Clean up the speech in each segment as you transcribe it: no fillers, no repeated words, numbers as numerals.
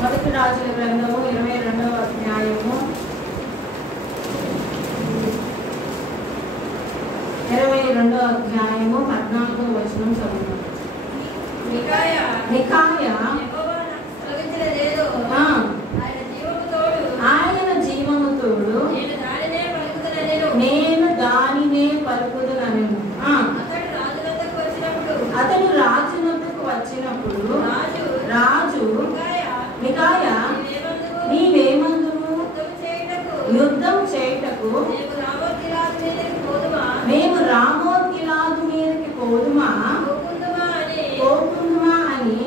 మొదటి రాజుల గ్రంథము 22వ అధ్యాయము 14వ వచనం చదువుతాం. ఆయన జీవము తోడు నేను దానినే పలుకుదునెను. అతడు రాజునొద్దకు వచ్చినప్పుడు రాజు మికాయా నీవేమందును? యుద్ధం చేయుటకు మేము రామోత్ గిలాదు మీదకి పోదుమా అని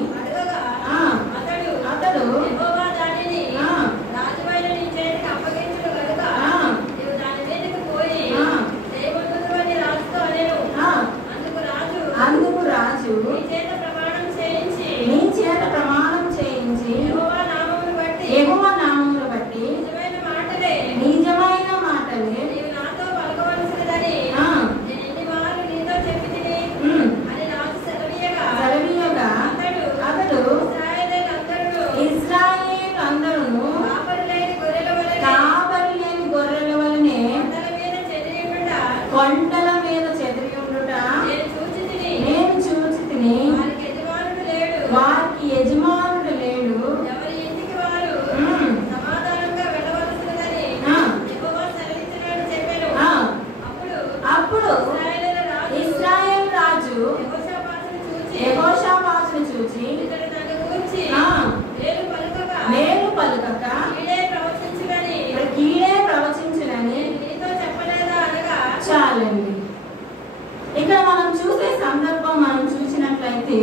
అతడు అందుకు రాజు నీ చేత ప్రమాణం చేయించి యెహోవా నామమును బట్టి నిజమైన మాటలే సెలవీయగా అతడు ఇశ్రాయేలు అందరూ కాపరి లేని గొర్రెల వలనే కొండల మీద చెదిరి ఉండుట నేను చూచితిని. వారికి యజమానుడు లేడు. అప్పుడు ఇశ్రాయేలు రాజు యెహోషాపాతును చూచి మేలు పలుకక కీడే ప్రవచించునని చాలండి. ఇక్కడ మనం చూసే సందర్భం మనం చూసినట్లయితే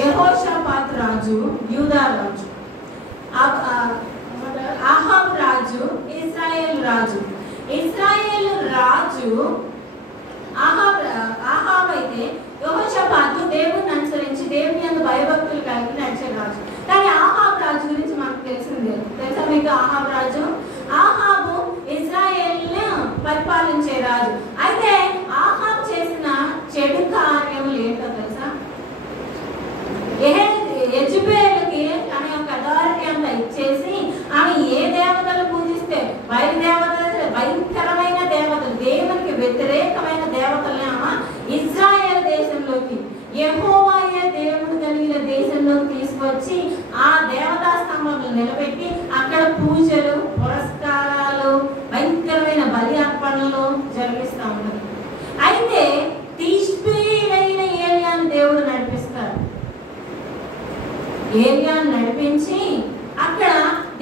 యెహోషాపాతు రాజు యూదా రాజు, అహాబు రాజు ఇశ్రాయేలు రాజు. ఇశ్రాయేలు రాజు అహాబు అయితే యెహోషాపాతు దేవుని అనుసరించి దేవుని యందు భయభక్తులు కలిగి నడిచే రాజు. కానీ అహాబు రాజు గురించి మనకు తెలిసిందే. తెలుసా మీకు? అహాబు ఇశ్రాయేలును పరిపాలించే రాజు. అయితే అహాబు చేసిన చెడు కార్యములు ఏంటో తెలుసా? యెజబెలుకి అనే ఒక అథారిటీ అంతా ఇచ్చేసి ఆమె ఏ దేవతలు పూజిస్తే భయంకరమైన దేవతలు, దేవునికి వ్యతిరేకమైన దేవతల్ని ఆమె ఇశ్రాయేల్ దేశంలోకి, యెహోవాయే దేవుడు కలిగిన దేశంలోకి తీసుకొచ్చి ఆ దేవతా స్తంభాలను నిలబెట్టి అక్కడ పూజలు, పురస్కారాలు, భయంకరమైన బలి అర్పణలు జరిగిస్తూ ఉంటారు. అయితే తిష్బీయైన ఏలియాను దేవుడు నడిపిస్తారు. ఏలియాను నడిపించి అక్కడ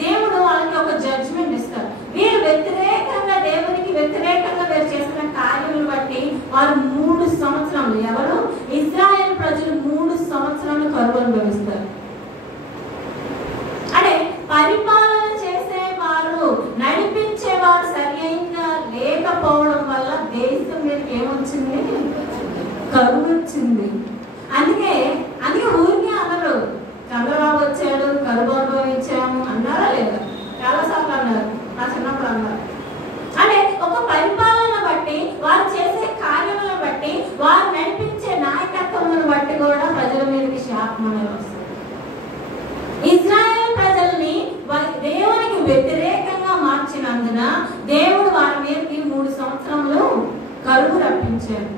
దేవుడు వాళ్ళకి ఒక జడ్జిమెంట్ ఇస్తారు. వీరు వ్యతిరేకంగా, దేవునికి వ్యతిరేకంగా వీరు చేసిన కార్యములు బట్టి వారు 3 సంవత్సరాలు, ఎవరు? ఇశ్రాయేల్ ప్రజలు 3 సంవత్సరాలు కరువు అనుభవిస్తారు. అంటే పరిపాలన చేసేవారు, నడిపించేవారు సరి అయిన లేకపోవడం వల్ల దేశం మీదకి ఏమొచ్చింది? కరువు వచ్చింది. అందుకే ఊరికే అన్నారు, చంద్రబాబు వచ్చాడు కరువు అనుభవించాము అన్నారా లేదా? చాలాసార్లు అన్నారు. నా చిన్నప్పుడు అన్నారు. అంటే ఒక పరిపాలన బట్టి, వారు చేసే కార్యములను బట్టి, వారు నడిపించే నాయకత్వములను బట్టి కూడా ప్రజల మీదకి శాపం అనేది వస్తుంది. ఇశ్రాయేల్ ప్రజల్ని దేవునికి వ్యతిరేకంగా మార్చినందున దేవుడు వారి మీదకి 3 సంవత్సరములు కరువు రప్పించారు.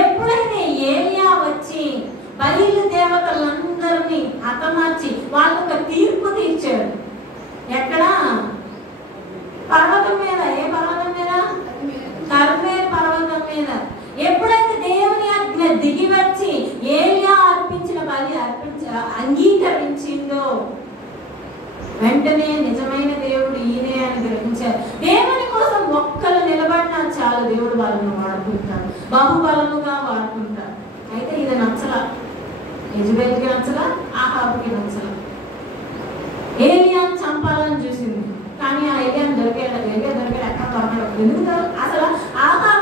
ఎప్పుడైతే ఏలియా వచ్చి బయలు దేవతలందరినీ హతమార్చి వాళ్ళొక తీర్పు తీర్చాడు. ఎక్కడ? పర్వతం మీద. ఏ పర్వతం మీద? కర్మేల్ పర్వతం మీద. ఎప్పుడైతే దేవుని ఆజ్ఞ దిగి వచ్చి ఏలియా అర్పించిన బలి అంగీకరించిందో వెంటనే నిజమైన దేవుడు ఈయనే అని గ్రహించారు. దేవుని కోసం ఒక్కరు నిలబడినా చాలు, దేవుడు వాళ్ళని వాడుకుంటాడు, బహుబలముగా వాడుకుంటాడు. అయితే ఇది నచ్చలా, యెజబెలుకి నచ్చలా, అహాబుకి నచ్చలా. ఏలియాను చంపాలని చూసింది, కానీ ఆ ఏలియాను దొరికాడు ఎక్కడ దొరకడు. ఎందుకు? అసలు అహాబు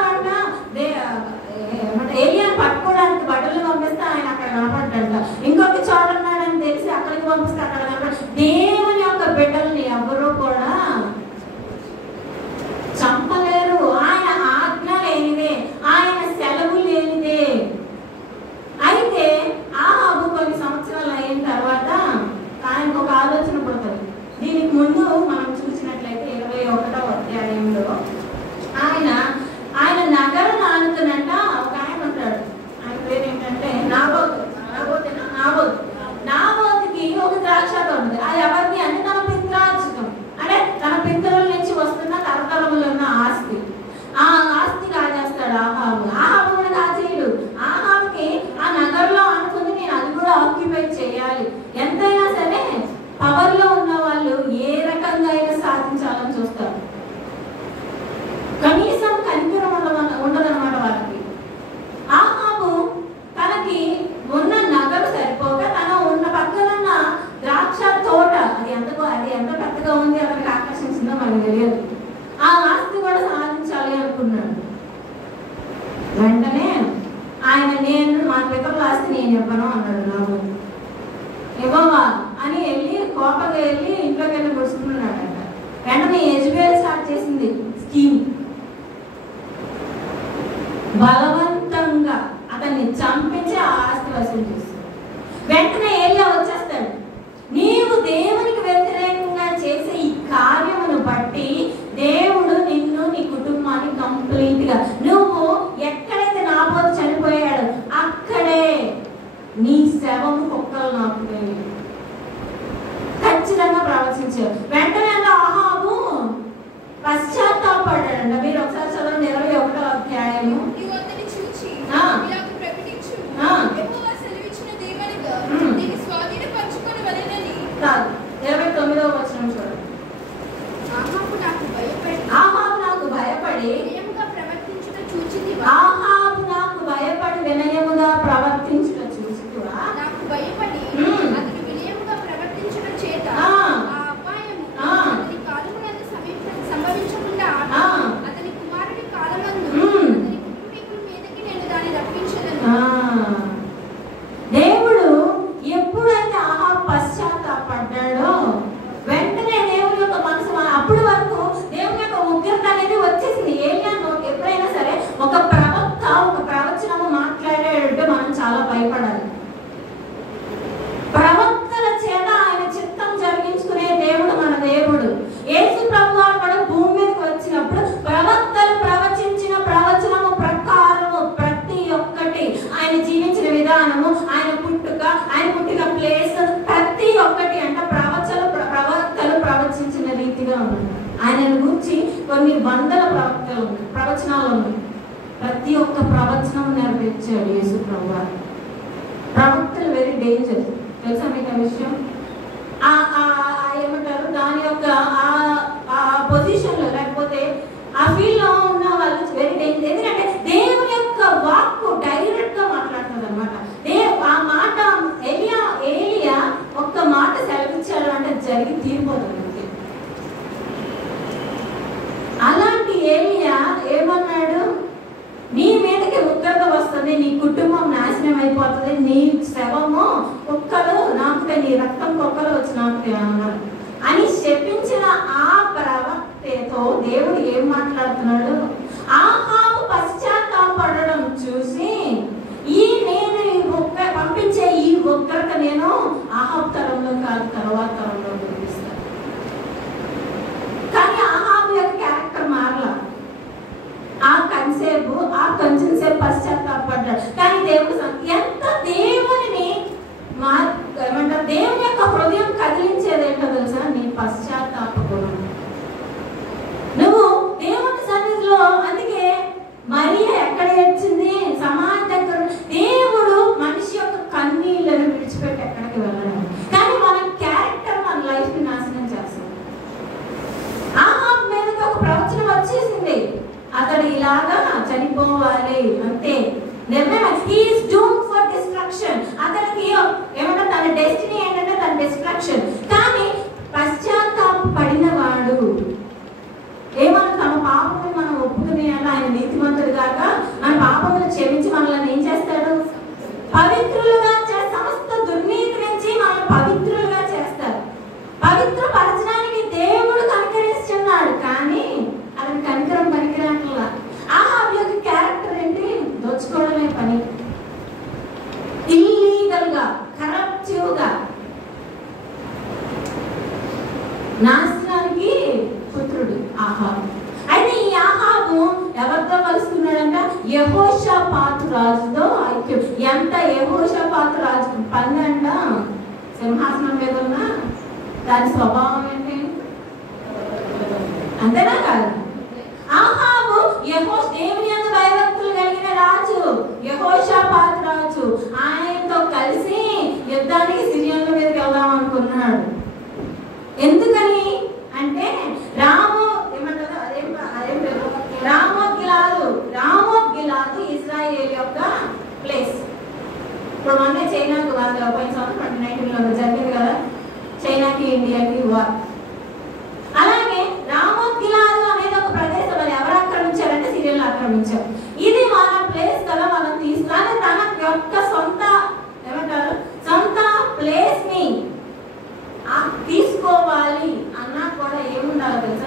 ఏలియాను పట్టుకోవడానికి బట్టలు పంపిస్తే ఆయన అక్కడ కనపడ్డంట. ఇంకొక చోట ఉన్నాడని తెలిసి అక్కడికి పంపిస్తే అక్కడ కనపడ్డాడు. దేవుని యొక్క బిడ్డల్ని ఎవరూ కూడా చంపలేరు. ఆయన ఆజ్ఞ లేనిదే, ఆయన సెలవు లేనిదే. అయితే అహాబు కొన్ని సంవత్సరాలు అయిన తర్వాత ఆయనకు ఒక ఆలోచన పుడుతుంది. వెంటనే యెజబెల్ స్టార్ట్ చేసింది స్కీమ్. బలవంతంగా అతన్ని చంపించి ఆ ఆస్తి వసూలు చేస్తుంది. వెంటనే ఏలియా వచ్చేస్తాడు. నీవు దేవునికి వ్యతిరేకంగా చేసే ఈ కార్యమును బట్టి దేవుడు నిన్ను నీ కుటుంబాన్ని కంప్లీట్ గా, నువ్వు ఎక్కడైతే నాబోతు చనిపోయాడు అక్కడే నీ శవము కుక్కలు నాకుతాయి ఖచ్చితంగా ప్రవచించారు. వెంటనే ఆహాబు పశ్చాత్తాపడ్డాడంట. మీరు ఒకసారి చదవండి 21వ అధ్యాయము. 29వ వచనం చూడండి. ఆహాబు నాకు భయపడి వినయముగా ప్రవర్తించుట చూసితివా? నాకు భయపడి అతడు వినయముగా ప్రవర్తించుట చేత అతని కాలమునందు సంభవించకుండా అతని కుమారుడి కాలమందు అతని కుటుంబీకుల మీదకి నేను దాన్ని రప్పించదను. దేవుడు ఎప్పుడైతే ఆహాబు పశ్చాత్తాపడ్డాడో వెంటనే దేవుని యొక్క మనసు, అప్పటి వరకు దేవుని యొక్క ఉగ్రత అనేది వచ్చేసింది. ఏలియాను ఎప్పుడైనా సరే ఒక ప్రవక్త ఒక ప్రవచనము మాట్లాడాడంటే మనం చాలా భయపడాలి. ప్రవక్తల చేత ఆయన చిత్తం జరిగించుకునే దేవుడు మన దేవుడు. యేసు ప్రభువు కూడా భూమి మీదకి వచ్చినప్పుడు ప్రవక్తలు ప్రవచించిన ప్రవచనము ప్రకారము ప్రతి ఒక్కటి, ఆయన జీవించిన విధానము, ఆయన పుట్టిన ప్లేస్, ప్రతి ఒక్కటి అంటే ప్రవక్తలు ప్రవచించిన రీతిగా ఉంది. ఆయనను గురించి కొన్ని వందల ప్రవచనాలు ఉన్నాయి. ప్రతి ఒక్క ప్రవచనం నెరవేర్చాడు యేసు ప్రభువు. ప్రవక్తలు వెరీ డేంజర్, తెలుసా మీకు ఆ విషయం? ఏమంటారు, దాని యొక్క ఆ పొజిషన్ లో లేకపోతే ఆ ఫీల్డ్ లో ఉన్న వాళ్ళు వెరీ డేంజర్. ఎందుకంటే దేవుని యొక్క వాక్కు డైరెక్ట్ గా మాట్లాడుతుంది అనమాట. ఆ మాట ఏలియా ఒక్క మాట సెలవిచ్చాడు అంటే జరిగి తీరిపోతుంది. అలాంటి ఏలియా ఏమన్నాడు? నీ మీదకి ఉగ్రత వస్తుంది, నీ కుటుంబం నాశనం అయిపోతుంది, నీ శవము కుక్కలు నాకుతాయి, నీ రక్తం కుక్కలు వచ్చి నాకుతాయి అన్నాడు అని చెప్పించిన ఆ ప్రవక్తతో దేవుడు ఏం మాట్లాడుతున్నాడు? ఆహాబు పశ్చాత్తాపడడం చూసి నేను పంపించే ఈ ఉగ్రత నేను ఆహాబు తరంలో కాదు తర్వాత తరంలో చూపిస్తాను. కానీ ఆహాబు యొక్క క్యారెక్టర్ మారలా. కొంచెం సేపు పశ్చాత్తాపడ్డాడు. కానీ దేవుడు ఎంత దేవుని ఏమంటారు, దేవుని యొక్క హృదయం కదిలించేది ఏంటో తెలుసా? నీ పశ్చాత్తాప గుణం. నువ్వు దేవుని సన్నిధిలో, అందుకే మరియ ఎక్కడ వచ్చింది? సమాధి దగ్గర. దేవుడు మనిషి యొక్క కన్నీళ్లను విడిచిపెట్టి ఎక్కడికి వెళ్ళడం. కానీ మన క్యారెక్టర్ మన లైఫ్ ని నాశనం చేస్తాం. ఆహాబు మీదకి ఒక ప్రవచనం వచ్చేసింది, అతడు ఇలాగా చనిపోవాలి అంతే నిర్ణయం. He is doomed for destruction. అతనికి ఏమంటే తన డెస్టినీ ఏంటంటే తన డిస్ట్రక్షన్. కానీ పశ్చాత్తాప పడిన వాడు ఏమన్నా తమ పాపములు మనం ఒప్పుకునే ఆయన నీతిమంతుడు కాక మన పాపములు క్షమించి మనల్ని ఏం చేస్తాడు? పవిత్రులుగా సమస్త దుర్నీతి నుంచి మనల్ని పవిత్రులుగా చేస్తారు. పవిత్రపరచడానికి దేవుడు కనికరిస్తున్నాడు. కానీ అతని కనికరం పనికిరాట్లా. ఆహాబు యొక్క క్యారెక్టర్ ఏంటి? దోచుకోవడమే పని, ఇల్లీగల్ గా, కరప్టివ్ గా, నాశనానికి పుత్రుడు ఆహాబు. అయితే ఈ ఆహాబు ఎవరితో కలుసుకున్నాడంట? యెహోషాపాతు రాజుతో ఐక్యం. ఎంత యెహోషాపాతు రాజు పని అంట, సింహాసనం మీద ఉన్న దాని స్వభావం ఏంటి? అంతేనా కాదు? ఆహాబు దేవుని యందు భయభక్తులు కలిగిన రాజు, యెహోషాపాతు రాజు. ఆయనతో కలిసి యుద్ధానికి సిరియన్ల మీదకి వెళ్దాం అనుకున్నాడు. ఎందుకని అంటే రామోగిలాదు ఇజ్రాయేల్ యొక్క ప్లేస్. ఇప్పుడు మొన్న చైనాకు పోయిన సంవత్సరం 2019లో జరిగింది కదా, చైనాకి ఇండియాకి వార్. అలాగే రామోగిలాదు అనేది ఒక ప్రదేశం. అది ఎవరు ఆక్రమించారంటే సిరియన్లు ఆక్రమించారు. ఇది మన ప్లేస్ కదా, మనం తీసుకుని తన యొక్క సొంత ప్లేస్ ని తీసుకోవాలి అన్నా కూడా ఏముండాలి తెలుసా?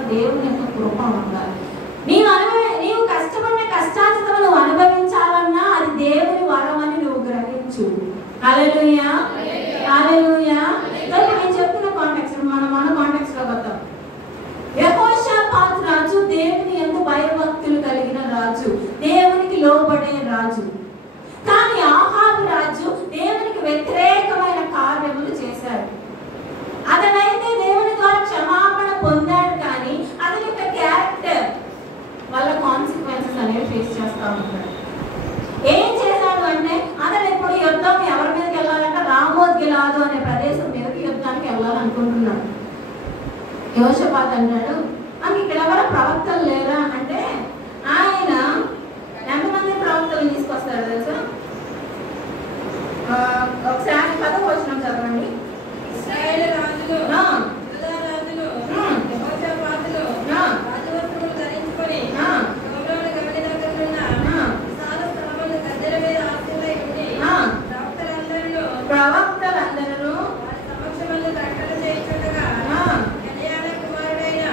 అనుకుంటున్నాడు. యెహోషాపాతు అంటాడు, మనకి ఇక్కడ ఎవరు ప్రవక్తలు లేరా అంటే ఆయన ఎంతమంది ప్రవక్తలు తీసుకొస్తాడు తెలుసా? ఒకసారి 10వ వచనం చదవండి. ఇశ్రాయేలు రాజులు యూదా రాజులు యెహోషాపాతులు రాజవస్త్రములు ధరించుకొని సోలోని గవిని దగ్గరున్న విశాల స్థలములు గద్దెల మీద ఆసీనులై ఉండి ప్రవక్తలందరూ వారి సమక్షమందు ప్రకటన చేయించుండగా కళ్యాణ కుమారుడైన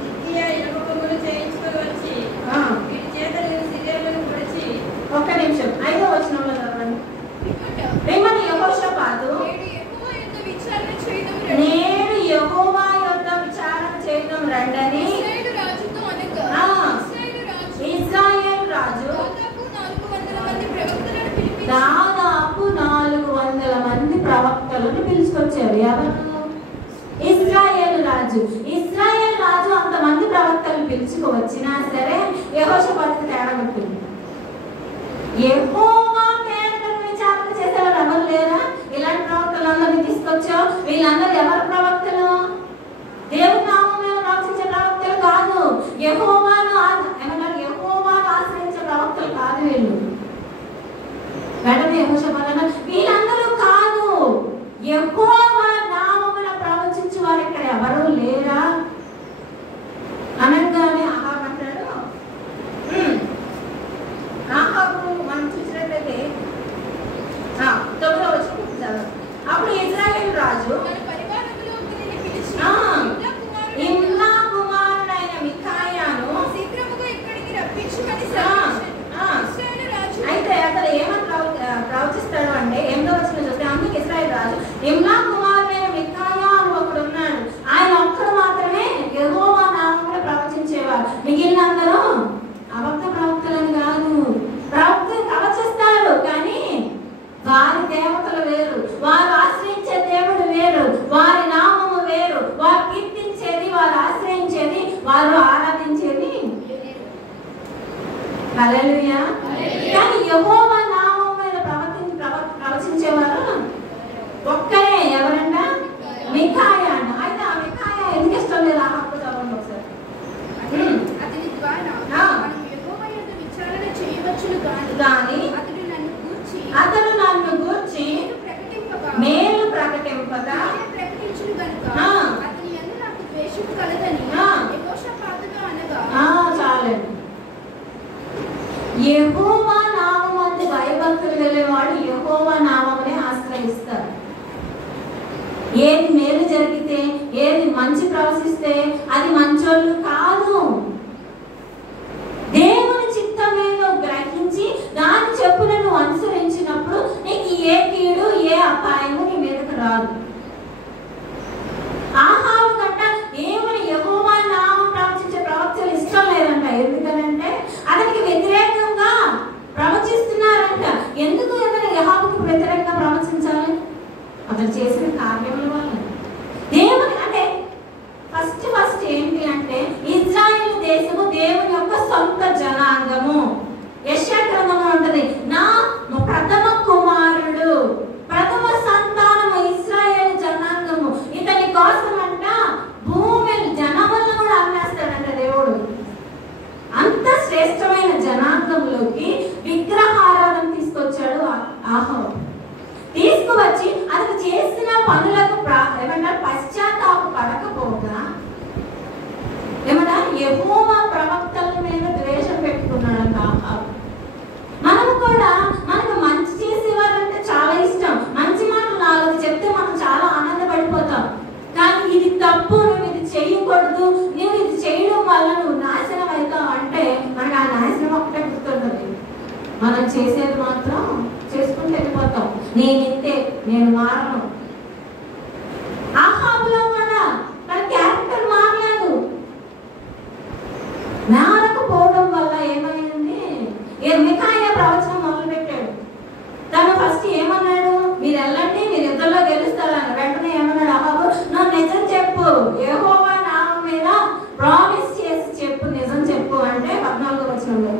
హిజ్కియా ఇనుప కొమ్ములు చేయించుకొని వచ్చి వీటి చేత నేను సిరియలను పొడిచి. ఒక్క నిమిషం, 5వ వచనంలో చదవండి. రేమని యెహోషాపాతు నేడు యెహోవా యొద్ద విచారణ చేయడం రండని ఇశ్రాయేలు రాజు దాదాపు 400 మంది ప్రవక్తలను పిలుచుకొచ్చారు. ఎవరు? ఇశ్రాయేలు రాజు. ఇశ్రాయేలు రాజు అంతమంది ప్రవక్తలను పిలుచుకువచ్చినా సరే యెహోషాపాతుకు తేడా కొట్టింది. యెహోవా పేరును విచారణ చేసేవారు ఎవరు లేరా? ఇలాంటి ప్రవక్తలందరినీ తీసుకొచ్చావు. వీళ్ళందరూ ఎవరు ప్రవక్తలు? దేవుని నామం మీద ప్రవచించే ప్రవక్తలు కాదు. యెహోవాను ఆశ్రయించే ప్రవక్తలు కాదు వీళ్ళు. వెంటనే యెహోషాపాతు వీళ్ళందరూ కాదు, యెహోవా నామమున ప్రవచించే వారు ఇక్కడ ఎవరు లేరా అనగానే ఆహాబు అంటాడు. ఆహాబు మనం చూసినట్లయితే 9వ వచనం అప్పుడు ఇశ్రాయేలు రాజు ఇమ్లా కుమారుడైన మిఖాయాను అయితే అతను ఏమని ప్రవచిస్తాడు అంటే 8వ వచనం చూస్తే అందుకు ఇశ్రాయేలు రాజు ఇమ్లా కుమారుడైన మిఖాయా అని ఒకడు ఉన్నాడు, ఆయన ఒక్కడు మాత్రమే యెహోవా నామమున ప్రవచించేవారు, మిగిలినందరూ అబద్ధ ప్రవక్తలని కాదు. ప్రవక్తలు ప్రవచిస్తారు కానీ వారి దేవతలు వేరు, వారు ఆశ్రయించే దేవుడు వేరు, వారి నామము వేరు, వారు కీర్తించేది, వారు ఆశ్రయించేది, వారు ఆరాధించేది హల్లెలూయా. కానీ యెహోవా నామం మీద ప్రవచించేవారు ఒక్కరే. ఎవరంట? మిఖాయా అంట. అయితే ఆ మిఖాయా ఎందుకు ఇష్టం లేదు? ఆహాబు చదవండి ఒకసారి. అతని ద్వారా యెహోవా యొద్ద విచారణ చేయవచ్చును గాని అతడు నన్ను గూర్చి మేలు ప్రకటింపగా ప్రకటించును గనుక అతని యందు నాకు ద్వేషము కలదని యెహోషాపాతుతో అనగా చాలండి. యెహోవా నామం అంటే భయభక్తులు వెళ్ళేవాడు యెహోవా నామమునే ఆశ్రయిస్తారు. ఏది మేలు జరిగితే, ఏది మంచి ప్రవశిస్తే అది మంచోళ్ళు కాదు. దేవుని చిత్తమేదో గ్రహించి దాని చెప్పున నువ్వు అనుసరించినప్పుడు నీకు ఏ కీడు ఏ అపాయము నీ మీదకు రాదు. ఆహాబు కంట దేవుని యెహోవా నామం ప్రవచించే ప్రవక్తలు ఇష్టం లేదంట. ఎందుకనంటే అతనికి వ్యతిరేకంగా ప్రవచిస్తున్నారంట. ఎందుకు అతను యెహోవాకు వ్యతిరేకంగా ప్రవచించాలి? అతను చేసిన కార్యముల వల్ల. దేవుని అంటే ఫస్ట్ ఏంటి అంటే ఇశ్రాయేలు దేశము దేవుని యొక్క సొంత జనాంగము. యెషయా గ్రంథంలో ఉంటది, నా ప్రథమ కుమారుడు, ప్రథమ సంతానము ఇశ్రాయేలు జనాంగము. ఇతని కోసం అంట భూమి జనములను కూడా అమ్మేస్తాడంట దేవుడు. అంత శ్రేష్టమైన జనాంగంలోకి విగ్రహారాధన తీసుకొచ్చాడు ఆహాబు. తీసుకువచ్చి అతను చేసిన పనులకు ఏమన్నా పశ్చాత్తాప పడకపోగా ఏమన్నా యెహోవా ప్రవక్తల మీద ద్వేషం పెట్టుకున్నాడంట ఆహాబు. మనము కూడా మనకు మంచి చేసేవారంటే చాలా ఇష్టం. మంచి మాటలు 4 చెప్తే మనం చాలా ఆనందపడిపోతాం. కానీ ఇది తప్పు, నువ్వు ఇది చేయకూడదు, నువ్వు ఇది చేయడం వల్ల నువ్వు నాశనం అవుతావు అంటే మనకు ఆ నాశనం ఒకటే గుర్తుంటుంది. మనం చేసేది మాత్రం చేసుకుంటూ వెళ్ళిపోతాం. నేను ఇంతే, నేను మారను. ఆహాబులో కూడా తన క్యారెక్టర్ మారలేదు. మారకపోవడం వల్ల ఏమైంది? మిఖాయా ప్రవచనం మొదలు పెట్టాడు. తను ఫస్ట్ ఏమన్నాడు? మీరు వెళ్ళండి, మీరు యుద్ధంలో గెలుస్తారని. వెంటనే ఏమన్నాడు ఆహాబు? నువ్వు నిజం చెప్పు, యెహోవా నామం మీద ప్రామిస్ చేసి చెప్పు, నిజం చెప్పు అంటే 14వ వచనంలో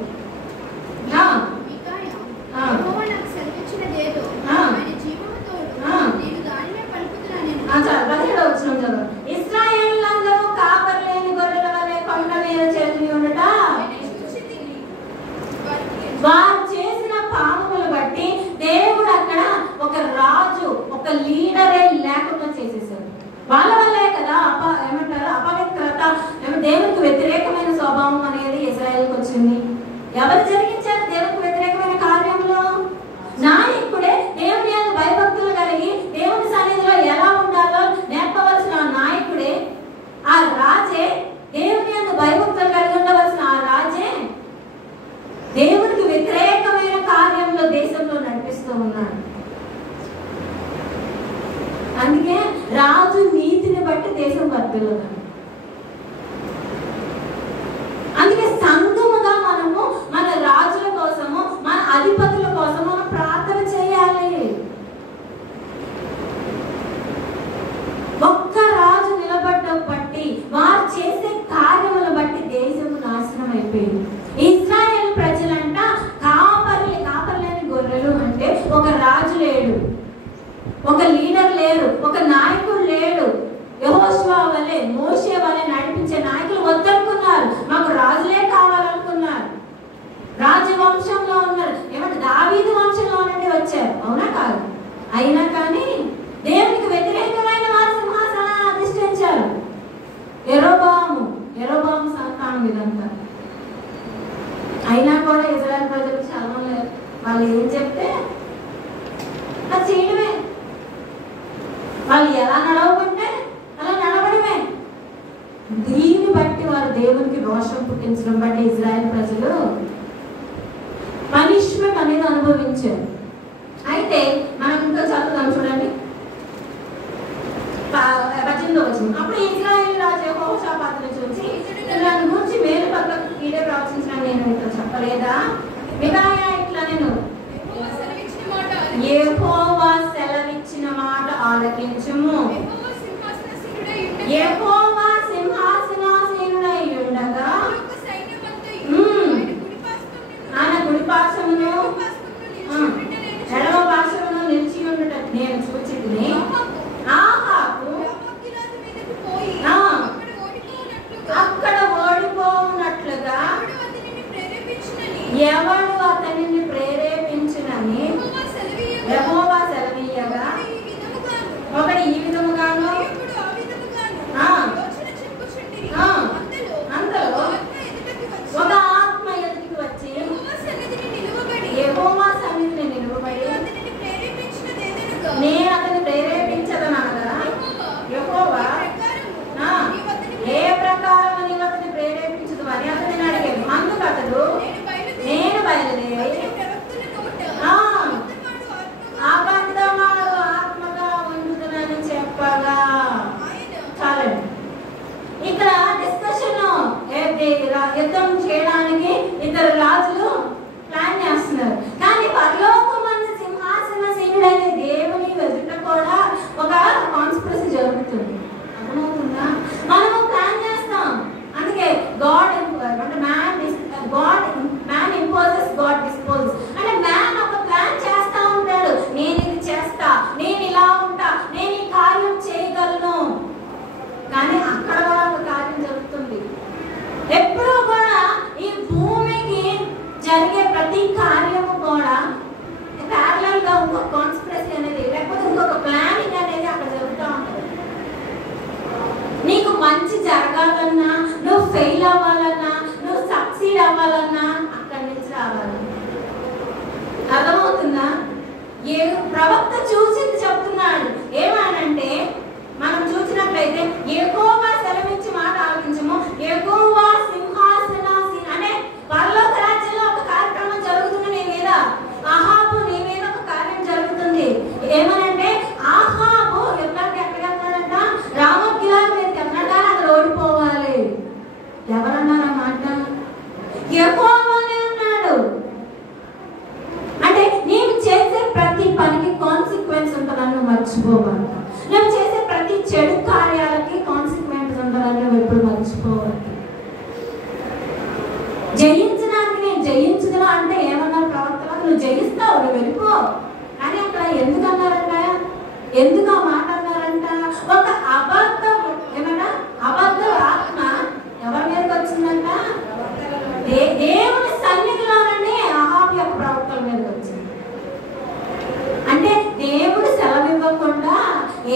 నాకు సెలవిచ్చినదేదో ఆయన జీవముతోడు నేను దానినే పలుకుతున్నాను. వచనం చదువు. ఇశ్రాయేలులందరూ కాపరి లేని గొర్రెల వలె కొండ మీద చెల్లి ఉండట వారు చేసిన పాపములు బట్టి దేవుడు అక్కడ ఒక రాజు, ఒక లీడరే లేకుండా చేసేసాడు. వాళ్ళ వల్లే కదా ఏమంటారు అపవిత్రత, దేవునికి వ్యతిరేకమైన స్వభావం అనేది ఇశ్రాయేలుకి వచ్చింది. ఎవరు జరిగించారు దేవునికి వ్యతిరేకమైన కార్యంలో? నాయకుడే. దేవుని యందు భయభక్తులు కలిగి దేవుని సన్నిధిలో ఎలా ఉండాలో నేర్పవలసిన నాయకుడే, ఆ రాజే, దేవుని యందు భయభక్తులు కలిగి ఉండవలసిన ఆ రాజే దేవునికి వ్యతిరేకమైన కార్యంలో దేశంలో నడిపిస్తూ ఉన్నాడు. అందుకే రాజు నీతిని బట్టి దేశం వర్ధిల్లుతుంది. అందుకే సంఘముగా మనము మన రాజుల కోసము, మన అధిపతుల కోసం మనం ప్రార్థన చేయాలి. ఒక్క రాజు నిలబడ్డం బట్టి, వారు చేసే కార్యములను బట్టి దేశము నాశనం అయిపోయింది. ఇశ్రాయేలు ప్రజలంట కాపర్లేని గొర్రెలు. అంటే ఒక రాజు లేడు, ఒక లీడర్ లేరు, ఒక నాయకుడు లేడు. యెహోషువ వలె, మోషే వలె నడిపించే నాయకులు వద్దనుకున్నారు. మాకు రాజులే కావాలనుకున్నారు. రాజవంశంలో ఉన్నారు. ఏమంటే దావీదు వంశంలో నుండి వచ్చారు, అవునా కాదు? అయినా కానీ దేవునికి వ్యతిరేకమైన వారు సింహాసనాన్ని అధిష్ఠించారు. యెరోబాము సంతానం ఇదంతా. అయినా కూడా ఇశ్రాయేలు ప్రజలకు చదవం లేదు. వాళ్ళు ఏం చెప్తే అది చేయడమే. వాళ్ళు ఎలా నడవకుంటే అలా నడవడమే. దీన్ని బట్టి వారు దేవునికి రోషం పుట్టించడం బట్టి ఇశ్రాయేలు ప్రజలు పనిష్మెంట్ అనేది అనుభవించారు. అయితే మనం ఇంకా చదువుదాం చూడండి 18వ వచనం. అప్పుడు ఇశ్రాయేలు రాజు యెహోషాపాతును చూసి, నన్ను గురించి మేలు పక్కకు కీడే ప్రవచించిన నేను ఇట్లా చెప్పలేదా? మికాయా ఇట్లా నేను యెహోవా సెలవిచ్చిన మాట ఆలకించుము. యెహోవా సింహాసనాసీనుడై ఉండగా ఆయన కుడిపార్శ్వమును ఎడమ పార్శ్వమును నిలిచి ఉండట నేను చూచితిని. ఆహాబు అక్కడ ఓడిపోవునట్లుగా ఎవడు అతనిని ప్రేరేపించునని యెహోవా సెలవీయగా, ఒకటి ఈ విధముగాను అంతలో ఒక ఆత్మ ఎదుటికి వచ్చి యెహోవా సన్నిధిని నిలువబడి, నేను అతన్ని ప్రేరేపించదనగా యెహోవా ఏ ప్రకారం నీవు అతన్ని ప్రేరేపించదు అని అతనిని అడిగాడు. అందుకు అతడు నేను బయలుదేరి అబద్ధమాడు ఆత్మగా ఉండునని చెప్పగా. చాలండి. ఇక్కడ డిస్కషన్ యుద్ధం చేయడానికి ఇద్దరు రాజులు ప్లాన్ చేస్తున్నారు. కానీ పరలోకమందు సింహాసనాసీనుడైన దేవుని ఎదుట కూడా ఒక కాన్స్పిరసీ జరుగుతుంది. అర్థమవుతుందా? మనము ప్లాన్ చేస్తాం. అందుకే మ్యాన్ ఇంపోజెస్, గాడ్ డిస్పోజెస్. అంటే మ్యాన్ ఒక ప్లాన్ చేస్తా ఉంటాడు. నేను ఇది చేస్తా, నేను ఇలా ఉంటా, నేను ఈ కార్యం చేయగలను. కానీ అక్కడ కూడా ఒక కార్యం జరుగుతుంది. ఎప్పుడూ కూడా ఈ భూమికి జరిగే ప్రతి కార్యము కూడా ప్యారలల్ గా ఇంకొక కాన్స్పిరసీ అనేది, లేకపోతే ఇంకొక ప్లానింగ్ అనేది అక్కడ జరుగుతూ ఉంటుంది. నీకు మంచి జరగాలన్నా, నువ్వు ఫెయిల్ అవ్వాలన్నా, నువ్వు సక్సీడ్ అవ్వాలన్నా అక్కడి నుంచి రావాలి. అర్థమవుతుందా? ఏ ప్రవక్త చూసింది చెప్తున్నాడు. ఏమనంటే మనం చూసినట్లయితే యెహోవా సెలవిచ్చి మాట ఆలకించుము. యెహోవా సింహాసనాసీన అంటే పరలోక రాజ్యంలో ఒక కార్యక్రమం జరుగుతుంది నీ మీద. ఆహాబు నీ మీద ఒక కార్యం జరుగుతుంది. ఏమనంటే ఆహాబు ఎక్కడికి ఎక్కడికెళ్తాడంట? రామగిలాదు మీదకి ఎక్కడా అక్కడ ఓడిపోవాలి. ఎవరన్నారు ఆ మాట? యెహోవానే అన్నాడు. అంటే నీవు చేసే ప్రతి పనికి కాన్సిక్వెన్స్ ఉంటుందని నువ్వు మర్చిపో.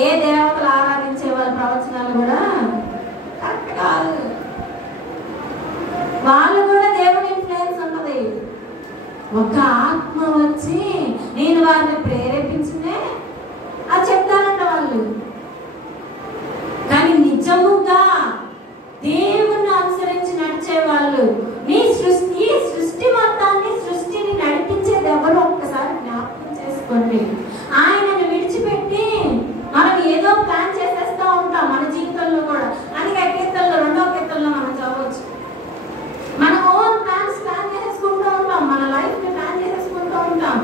ఏ దేవతలు ఆరాధించే వాళ్ళ ప్రవచనాలు కూడా కరెక్ట్ కాదు. వాళ్ళు కూడా దేవుని ఇన్ఫ్లుయెన్స్ ఉన్నది. ఒక ఆత్మ వచ్చి నేను వారిని ప్రేరేపించిందే అది చెప్తారంట వాళ్ళు. కానీ నిజముగా దేవుణ్ణి అనుసరించి నడిచే వాళ్ళు, నీ సృష్టి మొత్తాన్ని సృష్టిని నడిపించేది ఎవరు ఒక్కసారి జ్ఞాపకం చేసుకోండి. ఆయనను విడిచిపెట్టి మనం ఏదో ప్లాన్ చేసేస్తూ ఉంటాం మన జీవితంలో కూడా. అందుకే కీర్తనలో 2వ కీర్తనలో మనం చదవచ్చు, మన ఓన్ ప్లాన్ చేసుకుంటూ ఉంటాం, మన లైఫ్ ని ప్లాన్ చేసేసుకుంటూ ఉంటాం.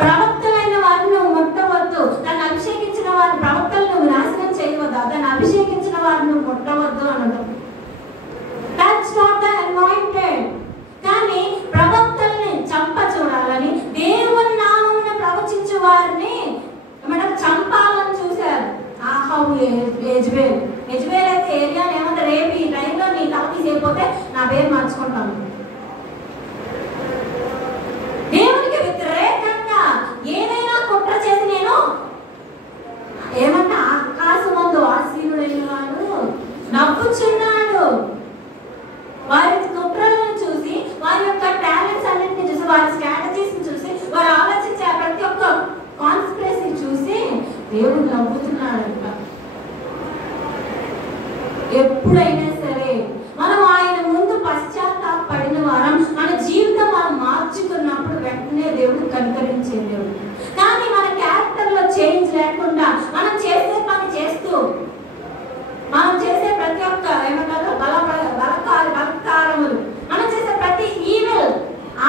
ప్రవక్తలైన వారిని ముట్టవద్దు, దాన్ని అభిషేకించిన వారిని ప్రవక్తలను నాశనం చేయవద్దు, దాన్ని అభిషేకించిన వారిని ముట్టవద్దు అనడం. That's not the anointed. కానీ ప్రవక్తల్ని చంప చూడాలని, దేవుని నామమున ప్రవచించే వారిని మనం చంపాలని చూశారు. యెజబెల్ అయితే ఏరియాని ఏమంటే రేపు ఈ టైంలో నీ తల తీసేయకపోతే నా పేరు మార్చుకుంటాను. దేవునికి వ్యతిరేకంగా ఏదైనా కుట్ర చేసి నేను ఏమన్నా ఆకాశమందు ఆసీనుడైన వాడు నవ్వుచున్నాడు. వారి కుట్రలను చూసి, వారి యొక్క టాలెంట్స్ అన్నింటిని చూసి, వారి స్ట్రాటజీస్ చూసి, వారు ఆలోచించే ప్రతి ఒక్క కాన్స్పిరసీ చూసి దేవుడు నవ్వుతున్నాడంట. ఎప్పుడైనా సరే మనం ఆయన ముందు పశ్చాత్తాపడిన వారం, మన జీవితం మనం మార్చుకున్నప్పుడు వెంటనే దేవుడు కనికరించే దేవుడు. కానీ మన క్యారెక్టర్ లో చేంజ్ లేకుండా మనం చేసే పని చేస్తూ, మనం చేసే ప్రతి ఒక్క ఏమంటారు బలత్కారములు, మనం చేసే ప్రతి ఈవెల్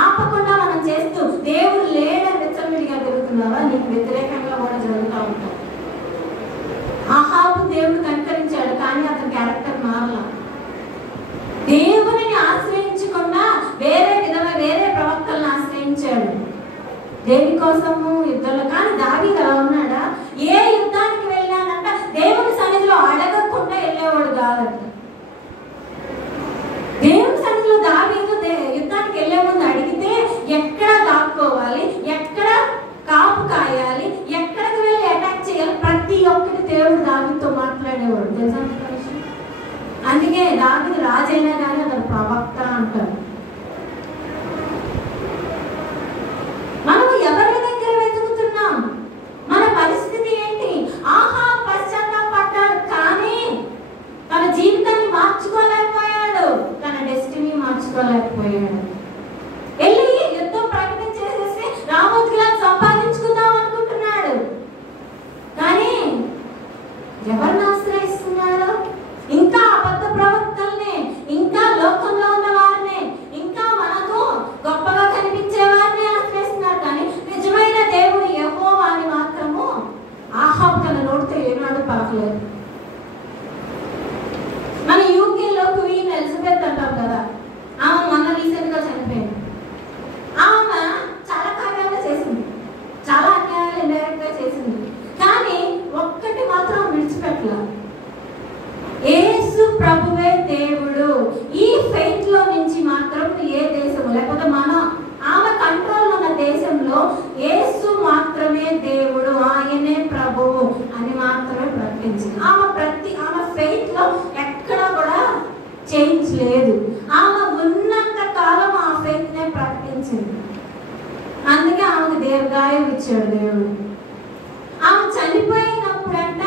ఆపకుండా మనం చేస్తూ దేవుడు లేడని విచ్చలవిడిగా తిరుగుతున్నావా, నీకు వ్యతిరేకంగా కూడా జరుగుతూ ఉంటాం. అహాబు దేవుడు కనికరించాడు, కానీ అతని క్యారెక్టర్ మారలా. దేవుని ఆశ్రయించకుండా వేరే ప్రవక్తలను ఆశ్రయించాడు దేనికోసము, యుద్ధంలో. కానీ దావీదు అలా ఉన్నాడా? ఏ యుద్ధానికి వెళ్ళానంట దేవుని సన్నిధిలో అడగకుండా వెళ్ళేవాడు కాదంట. దేవుని సన్నిధిలో దావీదు యుద్ధానికి వెళ్ళే ముందు అడిగితే ఎక్కడ దాక్కోవాలి, ఎక్కడ కాపు కాయాలి, ఎక్కడికి వెళ్ళి అటాక్ చేయాలి, ప్రతి ఒక్కటి దేవుడు దావీదుతో మాట్లాడేవాడు. తెలుసా? అందుకే దావీదు రాజైనా కానీ అతను ప్రవక్త అంటారు. మనము ఎవరి దగ్గర వెతుకుతున్నాం? మన పరిస్థితి ఏంటి? పశ్చాత్తాపడ్డాడు, కానీ తన జీవితాన్ని మార్చుకోలేకపోయాడు, తన డెస్టినీ మార్చుకోలేకపోయాడు. వెళ్ళి యుద్ధం ప్రకటించేసేసి రామోత్కిలా సంపాదించుకుందాం అనుకుంటున్నాడు. కానీ ఎవరిని ఆశ్రయిస్తున్నాడు? ఇంకా అబద్ధ ప్రవక్తల్ని, ఇంకా లోకంలో ఉన్న వారిని, ఇంకా మనకు గొప్పగా కనిపించే వారిని ఆశ్రయిస్తున్నారు. కానీ నిజమైన దేవుడు యెహోవాని మాత్రము ఆహాబు తన నోటితో ఏనాడు పలకలేదు. మన యూకేలో క్వీన్ ఎలిజబెత్ అంటాం కదా, ఆమె మొన్న రీసెంట్ గా చనిపోయింది. ఆమె చాలా కార్యాలు చేసింది, చాలా అన్యాయాలు ఇండైరెక్ట్ గా చేసింది. కానీ ఒక్కటి మాత్రం విడిచిపెట్టలా, యేసు ప్రభువే దేవుడు. ఈ ఫెయిత్ లో నుంచి మాత్రం ఏ దేశము లేకపోతే ఆమె కంట్రోల్ ఉన్న దేశంలో యేసు మాత్రమే దేవుడు, ఆయనే ప్రభువు అని మాత్రమే ప్రకటించింది. ఆమె ఫెయిత్ లో ఎక్కడ కూడా చేంజ్ లేదు. ఆమె ఉన్నంత కాలం ఆ ఫెయిత్ నే ప్రకటించింది. అందుకే ఆమెకు దీర్ఘాయువు ఇచ్చాడు దేవుడు. ఆమె చనిపోయినప్పుడంట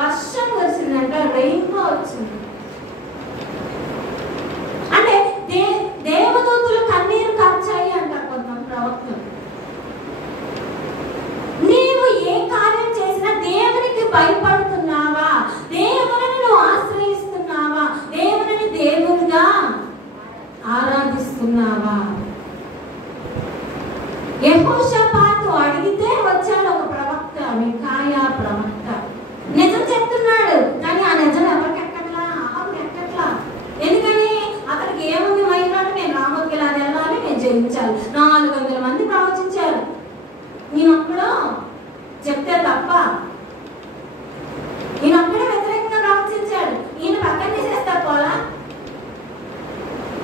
వర్షం వచ్చిందంట, రెయిన్బో వచ్చింది. అంటే దేవదూతలు కన్నీరు కార్చాయి అంటారు కొంతమంది ప్రవక్తలు. నీవు ఏ కార్యం చేసినా దేవునికి భయపడుతున్నావా? దేవుని నువ్వు ఆశ్రయిస్తున్నావా? దేవుని దేవునిగా చేస్తున్నావా? యెహోషాపాతు అడిగితే వచ్చాడు ఒక ప్రవక్త, మికాయా ప్రవక్త. నిజం చెప్తున్నాడు, కానీ ఆ నిజం ఎవరికి ఎక్కట్లా, ఆమెకు ఎక్కట్లా. ఎందుకని? అతనికి ఏముంది మైండ్లో, నేను రామోకి ఇలా వెళ్ళాలి, నేను జయించాలి. 400 మంది ప్రవచించారు, ఈయనొక్కడు చెప్తే తప్ప, ఈయనొక్కడే వ్యతిరేకంగా ప్రవచించాడు. ఈయన పక్కన తీసేస్తారు పోలా.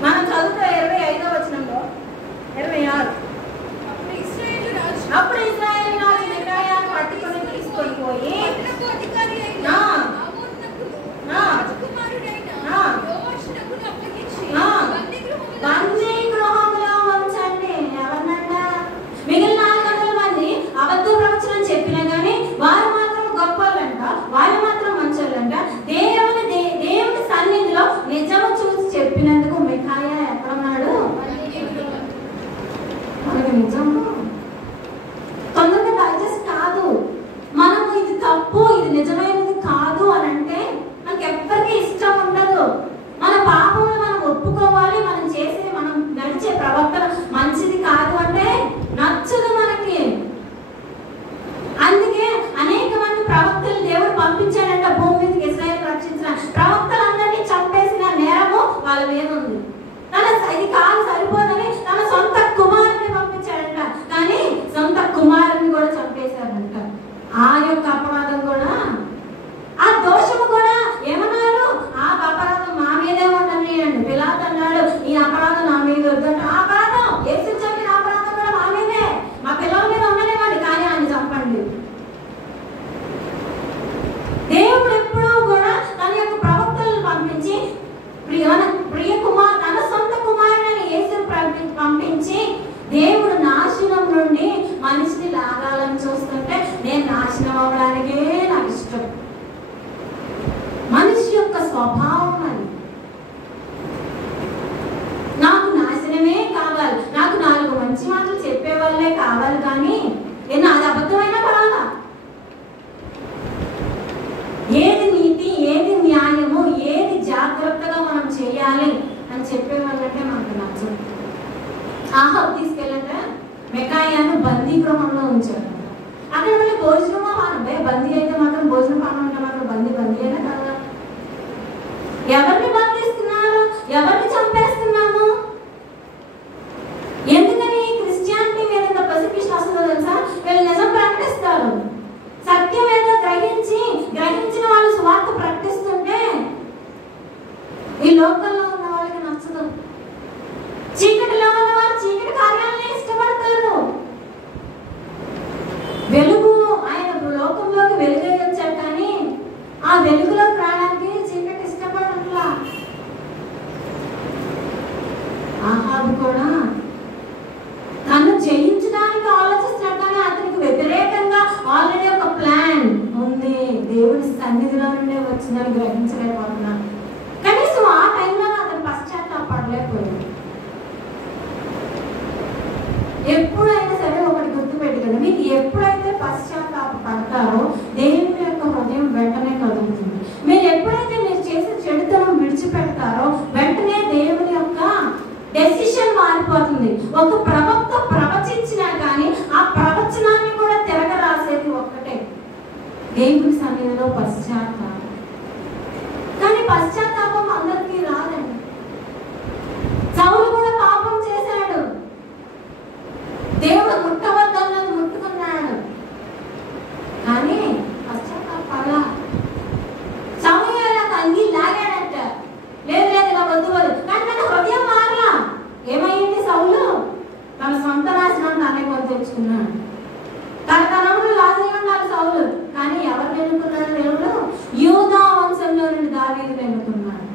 మనం చదువుతా 25వ వచనంలో 26. అప్పుడు ఇశ్రాయేలు రాజు మికాయాను పట్టుకొని తీసుకొని పోయి బందీ గృహంలో ఉంచండి. ఎవరినంట? మిగిలిన 400 మంది అబద్ధ ప్రవచనం చెప్పినా గానీ వారు మాత్రం గొప్పలంట, వాళ్ళు మాత్రం మంచోళ్ళంట. దేవుని సన్నిధిలో నిజము చూసి చెప్పినందుకు మికాయా ఎక్కడున్నాడు? మనకి నిజము తొందరగా డైజెస్ట్ కాదు. మనము ఇది తప్పు, ఇది నిజమైనది కాదు అని అంటే మనకి ఎవ్వరికి ఇష్టం ఉండదు. మన పాపములు మనం ఒప్పుకోవాలి, మనం చేసే, మనం నడిచే ప్రవర్తన మంచిది కాదు అంటే నచ్చదు మనకి. అందుకే అనేక మంది ప్రవక్తలు దేవుడు పంపించాడంట భూమి మీదకి ఇశ్రాయేలు రక్షించిన. ప్రవక్తలందరినీ చంపేసిన నేరము వాళ్ళ మీద ఉంది. ఇది కాదు సరిపోదని తన సొంత కుమారుని పంపించాడంట, కానీ సొంత కుమారుని కూడా చంపేశాడంట. ఆ యొక్క అపరాధం కూడా, ఆ దోషము కూడా ఏమన్నారు? ఆ అపరాధం మా మీదే ఉందని అండి. పిలాతు అన్నాడు, ఈ అపరాధం నా మీద వద్దంట. ఆ అపరాధం యేసు చంపిన అపరాధం కూడా మా మీదే, మా పిల్లల మీద ఉండలేవాడు, కానీ ఆయన చంపండి. దేవుడు ఎప్పుడూ కూడా తన యొక్క ప్రవక్తలను పంపించి తన సొంత కుమారుని యేసుని పంపించి దేవుడు నాశనం నుండి మనిషిని లాగాలని చూస్తుంటే, నేను నాశనం అవ్వడానికే నాకు ఇష్టం. మనిషి యొక్క స్వభావం అది. నాకు నాశనమే కావాలి, నాకు 4 మంచి మాటలు చెప్పే వాళ్ళే కావాలి, కానీ నాది అబద్ధమైనా పర్వాలా. ఏది నీతి, ఏది న్యాయము, ఏది జాగ్రత్తగా మనం చేయాలి అని చెప్పే వాళ్ళంటే మనకు నచ్చదు. ఆహాబు తీసుకెళ్ళంట మికాయాను బందీ గృహంలో ఉంచాడు. అక్కడ మళ్ళీ భోజనమో పానం, బందీ అయితే మాత్రం భోజనం పానం ఉంటే మాత్రం బందీ అయినా కదా. ఎవరిని బంధిస్తున్నారు? ఎవరిని చంపేస్తున్నాము? ఎందుకని క్రిస్టియానిటీ మీద ఇంత పర్సిక్యూషన్ వస్తుందో తెలుసా? వీళ్ళు నిజం ప్రకటిస్తారు, సత్యం ఏదో గ్రహించిన వాళ్ళు సువార్త ప్రకటిస్తుంటే ఈ లోకల్లో ఉన్న వాళ్ళకి నచ్చదు. చీకటిలో ఉన్న వారు చీకటి కార్యాలనే ఇష్టపడతారు. వెలుగు, ఆయన లోకంలోకి వెలుగు వచ్చాడు, కానీ ఆ వెలుగులోకి రావడానికి చీకటి ఇష్టపడట్లా. ఆహాబు కూడా తను జయించడానికి ఆలోచిస్తున్నాడు, కానీ అతనికి వ్యతిరేకంగా ఆల్రెడీ ఒక ప్లాన్ ఉంది. దేవుడి సన్నిధిలో నుండే వచ్చిందని గ్రహించలేకపోతున్నాను. కనీసం ఆ టైంలో అతను పశ్చాత్తాపడలేకపోయాడు. ఎప్పుడైనా సరే ఒకటి గుర్తుపెట్టుకోండి, మీకు ఎప్పుడైతే పశ్చాత్తాపడతారో దేవుని యొక్క హృదయం వెంటనే కదులుతుంది. మీరు ఎప్పుడైతే మీరు చేసే చెడుతనం విడిచిపెడతారో వెంటనే దేవుని యొక్క డెసిషన్ మారిపోతుంది. ఒక ప్రవక్త ప్రవచించినా కానీ ఆ ప్రవచనాన్ని కూడా తిరగ రాసేది ఒక్కటే, దేవుని సన్నిధిలో పశ్చాత్తాపం. కానీ పశ్చాత్తాపం అందరికీ రాదండి. సౌలు కూడా పాపం చేశాడు, దేవుడు ముట్టవద్దన్నది ముట్టుకున్నాడు, కానీ పశ్చాత్తాపడలా. సమయాల అంగి లాగాడంట, లేదు లేదు ఇలా వద్దు వద్దు, కానీ తన హృదయం మారలా. ఏమైంది? సౌలు తన సొంత నాశనం తానే కొని తెచ్చుకున్నాడు. తన తనములు లాజేయమన్నాడు సౌలు, కానీ ఎవరు ఎన్నుకున్నాడు? దేవుడు యూదా వంశంలో నుండి దావీదును ఎన్నుకున్నాడు.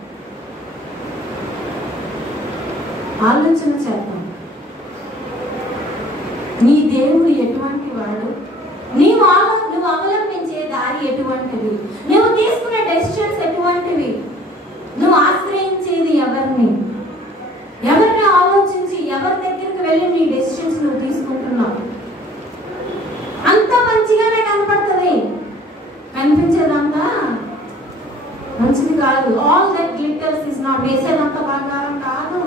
ఆలోచన చేద్దాం, నీ దేవుడు ఎటువంటి వాడు? నువ్వు అవలంబించే దారి ఎటువంటిది? నువ్వు తీసుకునే డెసిషన్స్ ఎటువంటివి? నువ్వు ఆశ్రయించేది ఎవరిని? ఎవరిని ఆలోచించి ఎవరి దగ్గరికి వెళ్ళి నీ డెసిషన్స్ నువ్వు తీసుకుంటున్నావు? అంత మంచిగానే కనపడుతుంది, కనిపించేదంతా మంచిది కాదు. All that glitters is not, వేసేదంతా బంగారం కాదు.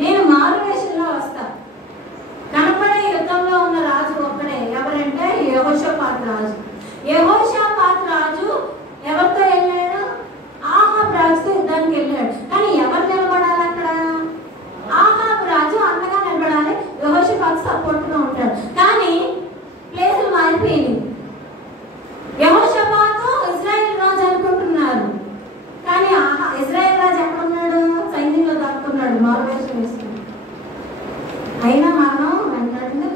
నేను మారు వేషంలో వస్తా. కనపడే యుద్ధంలో ఉన్న రాజు ఒక్కడే, ఎవరంటే యెహోషాపాతు రాజు. యెహోషాపాతు రాజు ఎవరితో వెళ్ళాడు? ఆహాబు రాజుతో యుద్ధానికి వెళ్ళాడు. కానీ ఎవరు నిలబడాలి అక్కడ? ఆహాబు రాజు అండగా నిలబడాలి, యెహోషాపాతు సపోర్ట్గా ఉంటాడు. కానీ ప్లేసులు మారిపోయినాయి. యెహోషాపాతు ఇశ్రాయేల్ రాజు అనుకుంటున్నారు, కానీ ఇశ్రాయేల్ రాజు ఎక్కడున్నాడు? సైన్యంలో దాక్కున్నాడు, మారువేషం వేసుకున్నాడు. అయినా మనం వెంటనే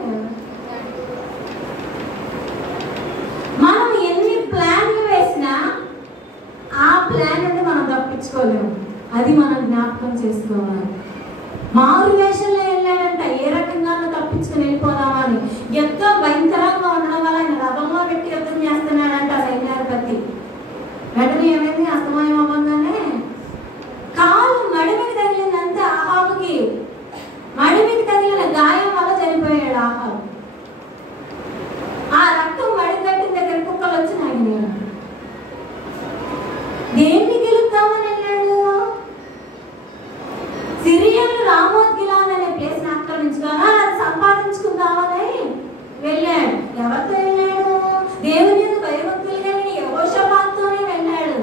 మనం ఎన్ని ప్లాన్లు వేసినా ఆ ప్లాన్ నుండి మనం తప్పించుకోలేము. అది మనం జ్ఞాపకం చేసుకోవాలి. మారు వేషంలో వెళ్ళాడంట, ఏ రకంగా తప్పించుకుని వెళ్ళిపోదామని. యుద్ధం భయంకరంగా ఉండడం వల్ల ఆయన రథంలో పెట్టి యుద్ధం చేస్తున్నాడంట సైన్యాధిపతి. వెంటనే ఏమైంది? అస్తమయం అవ్వగానే కాలు మడిమికి తగిలిందంటే ఆహాబుకి, మడిమికి తగిలిన గాయం వల్ల చనిపోయాడు ఆహాబు. ఆ రక్తం మడి కట్టిన దగ్గర కుక్కలు వచ్చి నాగినాడు. దేన్ని గెలుద్దామని వెళ్ళాడు? సిరియన్లు రామోత్ గిలాద్ అనే ప్లేస్ ఆక్రమించుకున్నా అది సంపాదించుకుందామని వెళ్ళాడు. ఎవరితో వెళ్ళాడు? దేవుని యొక్క భయభక్తులు కలిగిన యెహోషాపాతుతోనే వెళ్ళాడు.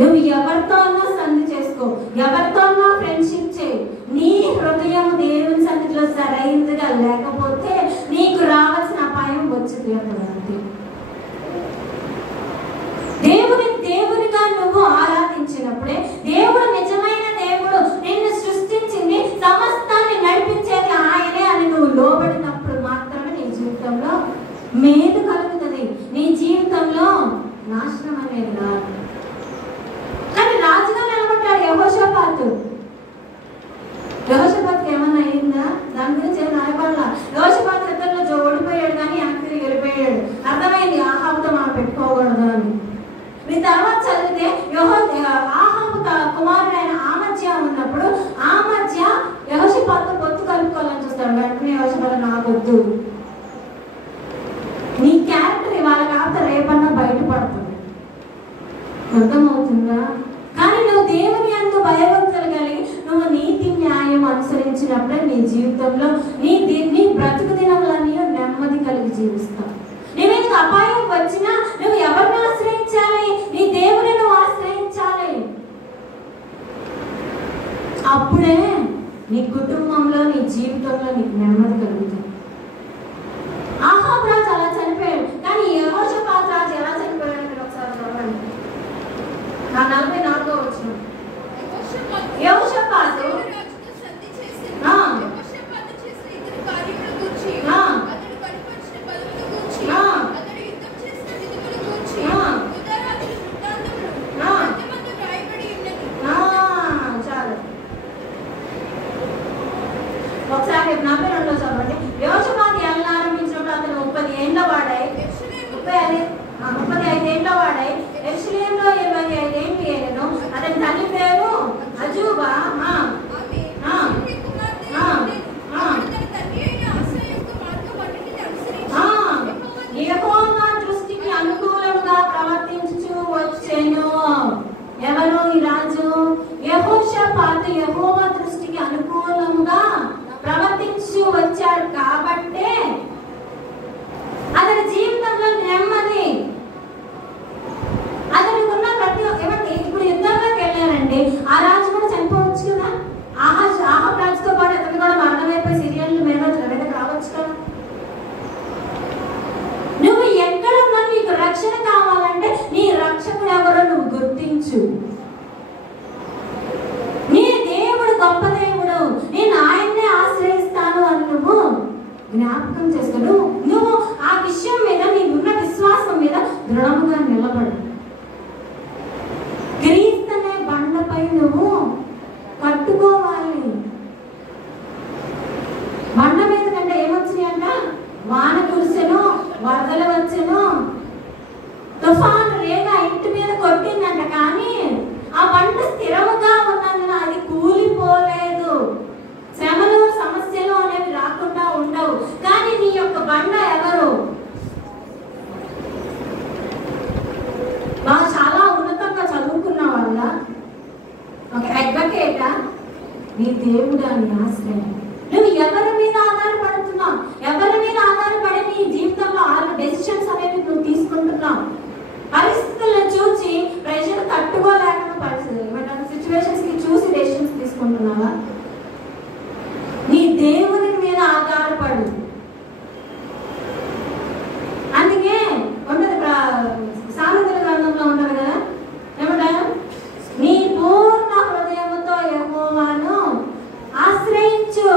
నువ్వు ఎవరితో అన్నా సంధి చేసుకో, ఎవరితో అన్నా ఫ్రెండ్షిప్ చేయి. నీ హృదయం దేవుని సన్నిధిలో సరైనదిగా లేకపోతే నీకు రావాల్సిన అపాయం వచ్చింది. అంతే. దేవునిగా నువ్వు ఆరాధించినప్పుడే, దేవుడు నిజమైన దేవుడు, నిన్ను సృష్టించింది, సమస్తాన్ని నడిపించేది ఆయనే అని నువ్వు లోబడినప్పుడు మాత్రమే నీ జీవితంలో మేలు కలుగుతుంది. నీ జీవితంలో నాశనం అనేది రాదు. కానీ రాజుగా నిలబడ్డాడు యెహోషాపాతు. యెహోషాపాతుకి ఏమన్నా అయిందా? దాని గురించి ఏం రాయబడలా. యెహోషాపాతు యుద్ధంలో ఓడిపోయాడు, కానీ వెనక్కి వెళ్ళిపోయాడు. అర్థమైంది ఆహాబుతో మనం పెట్టుకోకూడదు అని. మీ తర్వాత చదివితే ఆహాబు కుమారుడైన ఆమజ్యా ఉన్నప్పుడు ఆమజ్యా యెహోషాపాతుతో పొత్తు కలుపుకోవాలని చూస్తాడు. వెంటనే యెహోషాపాతు నాకొద్దు, నీ క్యారెక్టర్ ఇవాళ కాకపోతే రేపన్నా బయటపడుతుంది. అర్థమవుతుందా? కానీ నువ్వు దేవుని యందు భయభక్తులు కలిగి నువ్వు నీతి న్యాయం అనుసరించినప్పుడే నీ జీవితంలో నీ బ్రతుకు దినములన్నీ నెమ్మది కలిగి జీవిస్తావు. నీకు అపాయం వచ్చినా నువ్వు ఎవరిని ఆశ్రయించాలి? నీ దేవుని నువ్వు ఆశ్రయించాలి. అప్పుడే నీ కుటుంబంలో, నీ జీవితంలో నీకు నెమ్మది కలుగుతుంది. ఆహాబు రాజు అలా చనిపోయాడు, కానీ యెహోషాపాతు రాజు ఎలా చనిపోయాడు మీరు ఒకసారి చదవండి. 44వ వచనం. యెహోషాపాతు ఒకసారి 42లో చదవండి. యెహోషాపాతు ఏళ్ళను ఆరంభించినప్పుడు అతను 30 ఏళ్ళ వాడై, 35 ఏళ్ళ వాడై యెరూషలేములో 25 ఏళ్ళు ఏలెను. అతని తల్లి పేరు అజూబా. యెహోవా దృష్టికి అనుకూలంగా ప్రవర్తించు వచ్చెను. ఎవరు ఈ రాజు? యెహోషాపాతు యెహోవా దృష్టికి అనుకూలంగా ప్రవర్తించు వచ్చాడు కాబట్టే అతని జీవితంలో నెమ్మది. అతనికి ఉన్న ప్రతి ఏమంటే ఇప్పుడు యుద్ధంలోకి వెళ్ళారండి, ఆ రాజు కూడా చనిపోవచ్చు కదా. ఆహాబు రాజుతో పాటు అతను కూడా మరణమైపోయి సిరియన్ల మీద రావచ్చు కదా. నువ్వు ఎక్కడున్నా నీకు రక్షణ కావాలంటే నీ రక్షకుడు ఎవరో నువ్వు గుర్తించు. నీ దేవుడు గొప్ప దేవుడు, నేను ఆయన్నే ఆశ్రయిస్తాను అని నువ్వు జ్ఞాపకం చేసుకో. నువ్వు ఆ విషయం మీద నీకున్న విశ్వాసం మీద దృఢముగా నిలబడు. క్రీస్తునే బండపై నువ్వు కట్టుకోవాలి. బండ మీద కంటే ఏమొచ్చినాయి అంట? వాన కురిసెను, వరదలు వచ్చెను, తుఫాను రేగ ఇంటి మీద కొట్టిందంట. కానీ ఆ బండ స్థిరముగా ఉన్నందున అది కూలిపోలేదు. శ్రమలు సమస్యలు అనేవి రాకుండా ఉండవు. కానీ నీ యొక్క బండ ఎవరు? చాలా ఉన్నతంగా చదువుకున్న వాళ్ళ, ఒక అడ్వకేటా, నీ దేవుడు అని ఆశ్రయం. నువ్వు ఎవరి మీద ఆధారపడుతున్నావు? ఎవరి మీద ఆధారపడి నీ జీవితంలో డెసిషన్స్ అనేవి నువ్వు తీసుకుంటున్నావు? పరిస్థితులను చూసి ప్రెషర్ తట్టుకోలేక సిచ్యువేషన్స్ కి చూసి డెసిషన్స్ తీసుకుంటున్నావా? నీ దేవుని మీద ఆధారపడు. అందుకే ఉండదు, సామెతల గ్రంథంలో ఉండదు కదా, ఏమంటా? నీ పూర్ణ హృదయముతో యెహోవాను ఆశ్రయించు.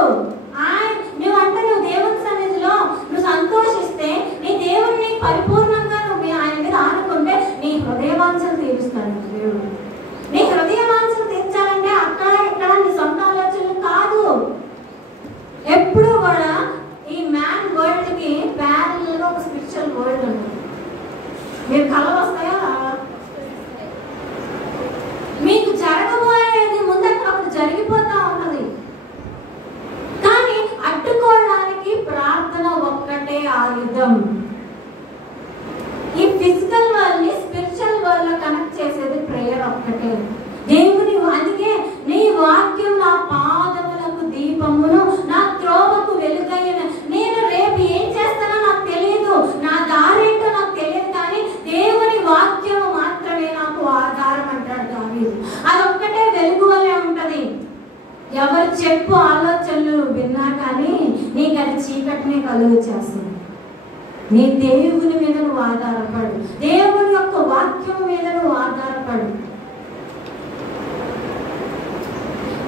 నువ్వు దేవుని సన్నిధిలో నువ్వు సంతోషిస్తే, నీ దేవుడిని పరిపూర్ణంగా నువ్వు ఆయన మీద ఆనుకుంటే నీ హృదయవాంఛలు తీరుస్తాడు దేవుడు. నీ హృదయవాంఛలు తీర్చాలంటే అక్కడ ఇక్కడ నీ సొంత ఆలోచనలు కాదు. ఎప్పుడు కూడా ఈ మ్యాన్ వరల్డ్ కి ప్యారల్ గా ఒక స్పిరిచువల్ వరల్డ్ ఉంది. మీరు కళలు వస్తాయా? మీకు జరగబోయేది ముందక్కడ ఒకటి జరిగిపోతా ఉన్నది. కానీ అడ్డుకోవడానికి ప్రార్థన ఒక్కటే ఆయుధం. ఈ ఫిజికల్ వరల్డ్ ని స్పిరిచువల్ వరల్డ్ లో కనెక్ట్ చేసేది ప్రేయర్ ఒక్కటే. దేవుని అందుకే నీ వాక్యం నా పాదములకు దీపమును, నా త్రోవకు వెలుగైన. నేను రేపు ఏం చేస్తానో నాకు తెలియదు, నా దారేంటో నాకు తెలియదు, కానీ దేవుని వాక్యము మాత్రమే నాకు ఆధారం అంటాడు దావీదు. అదొక్కటే వెలుగు వలె ఉంటది. ఎవరు చెప్పు ఆలోచనలు విన్నా కానీ నీకు అది చీకటినే కలుగు చేస్తుంది. నీ దేవుని మీద నువ్వు ఆధారపడు. దేవుని యొక్క వాక్యం మీద నువ్వు ఆధారపడు.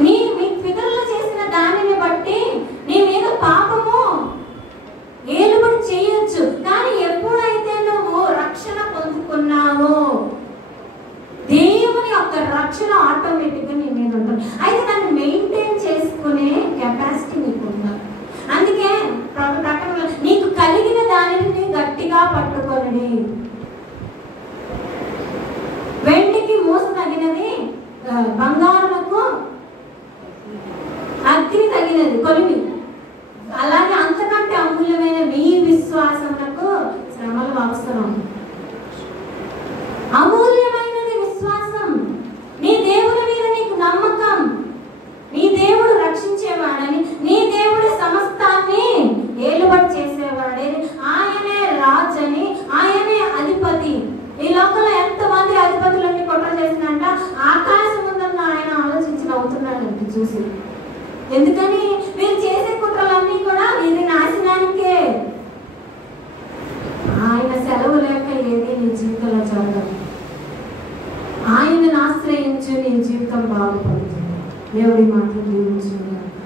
మీ పితరులు చేసిన దానిని బట్టి నీ మీద పాపము ఏలుబడి చేయొచ్చు, కానీ ఎప్పుడైతే నువ్వు రక్షణ పొందుకున్నావో దేవుని యొక్క రక్షణ ఆటోమేటిక్గా నీ మీద ఉంటుంది. అయితే దాన్ని మెయింటైన్ చేసుకునే కెపాసిటీ నీకు ఉండాలి. అందుకే ప్రకటన నీకు కలిగిన దానిని గట్టిగా పట్టుకొని. వెండికి మూస తగినది, బంగారులకు అగ్ని తగినది కొలిమి. అలాగే అంతకంటే అమూల్యమైన మీ విశ్వాసములకు శ్రమలు అవసరం. అమూల్యమైనది విశ్వాసం. నీ దేవుని మీద నీకు నమ్మకం. నీ దేవుడు రక్షించేవాడని, నీ దేవుడి సమస్తాన్ని ఏలుబడి చేసేవాడే, ఆయనే రాజని, ఆయనే అధిపతి. ఈ లోకంలో ఎంతమంది అధిపతులన్నీ కుట్ర చేసినంట ఆకాశం ఉందన్న ఆయన ఆలోచించి నవ్వుతున్నాడంటే చూసి. ఎందుకని? వీరు చేసే కుట్రలన్నీ కూడా వీరి నాశనానికే. ఆయన సెలవు లేక ఏది నీ జీవితంలో జరగదు. ఆయనను ఆశ్రయించు, నీ జీవితం బాగుపడుతుంది. దేవుడి మాటలు దీవించుగాక.